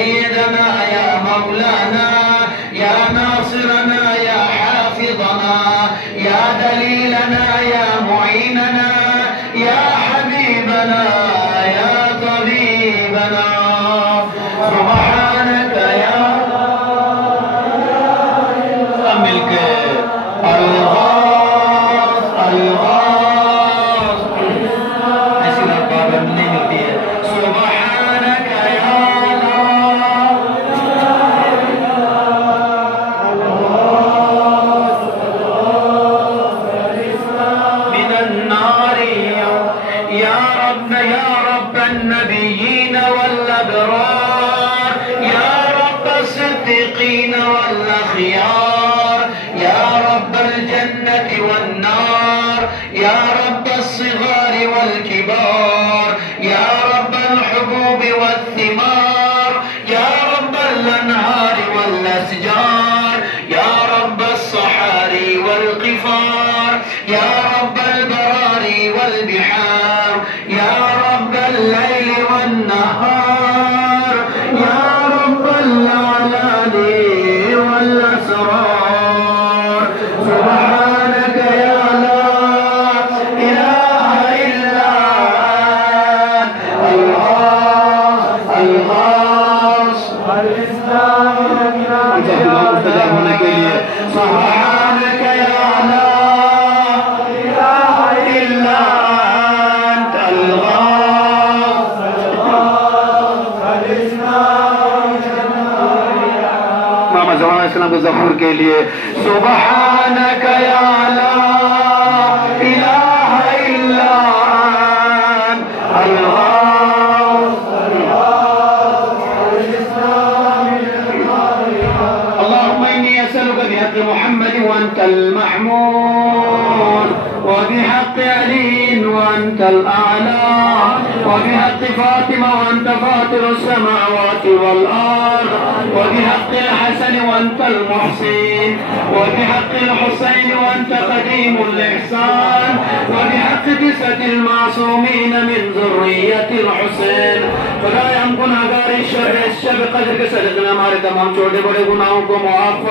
سيدنا يا مولانا يا ناصرنا يا حافظنا يا دليلنا يا معيننا يا حبيبنا يا طبيبنا سبحانك يا ملك الغاث الغاث ऐसी बात नहीं मिलती है سبحانك يا من النار يا رب النبيين والأبرار يا رب الصديقين والأخيار يا رب الجنة والنار يا رب الصغار والكبار يا رب الحبوب والثمار يا رب الأنهار والأشجار يا رب الصحاري والقفار يا رب البراري والبحار يا رب الليل والنهار يا رب الأعلام والأسرار سبحانك يا لا إله إلا أنت الغاث سبحانك يا لا إله إلا أنت الغاث मामा जवान इस्लाम के ज़फ़र के लिए सुबहानक या ला इलाहा इल्ला اللهم إني أسألك بحق محمد وأنت المحمود وبحق علي وأنت الأعلى وبحق فاطمة وأنت فاطر السماوات والأرض وبحق الحسن وأنت المحسن وبحق الحسين وأنت قديم الإحسان وبحق 9 المعصومين من ذرية الحسين خدا हमको नागार शब कदर के सदक़े में हमारे तमाम छोटे बड़े गुनाहों को माफ